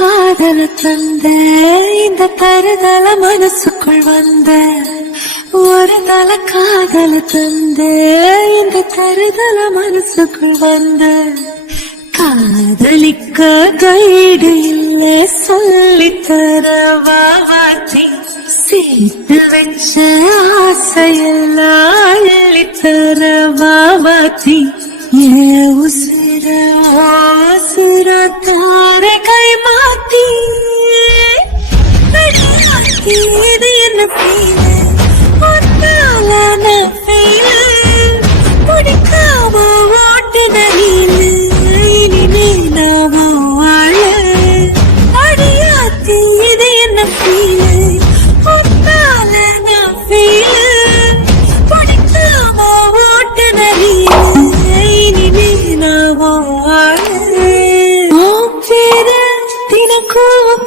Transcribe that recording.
காதல தந்த இந்த தருதல மனசுக்குள் வந்த ஒரு தல காதல தந்த இந்த தருதல மனசுக்குள் வந்த காதலிக்க கைடு இல்ல சொல்லித்தர வாவாத்தி சீட்டு வச்ச ஆசையெல்லாம் அள்ளித்தர வாவாத்தி ஏ உசிர உசிர தார கை மாத்தி இது என்ன ஃபீல் ஒன்னால நான் ஃபீல் பிடிக்காம ஓட்டுன நீலு இனிமே நாம வாழ அடியாத்தி இது என்ன ஃபீல் ஒன்னால நான் ஃபீல் பிடிக்காம ஓட்டுன நீலு இனிமே நாம வாழ பேர தினக்கும்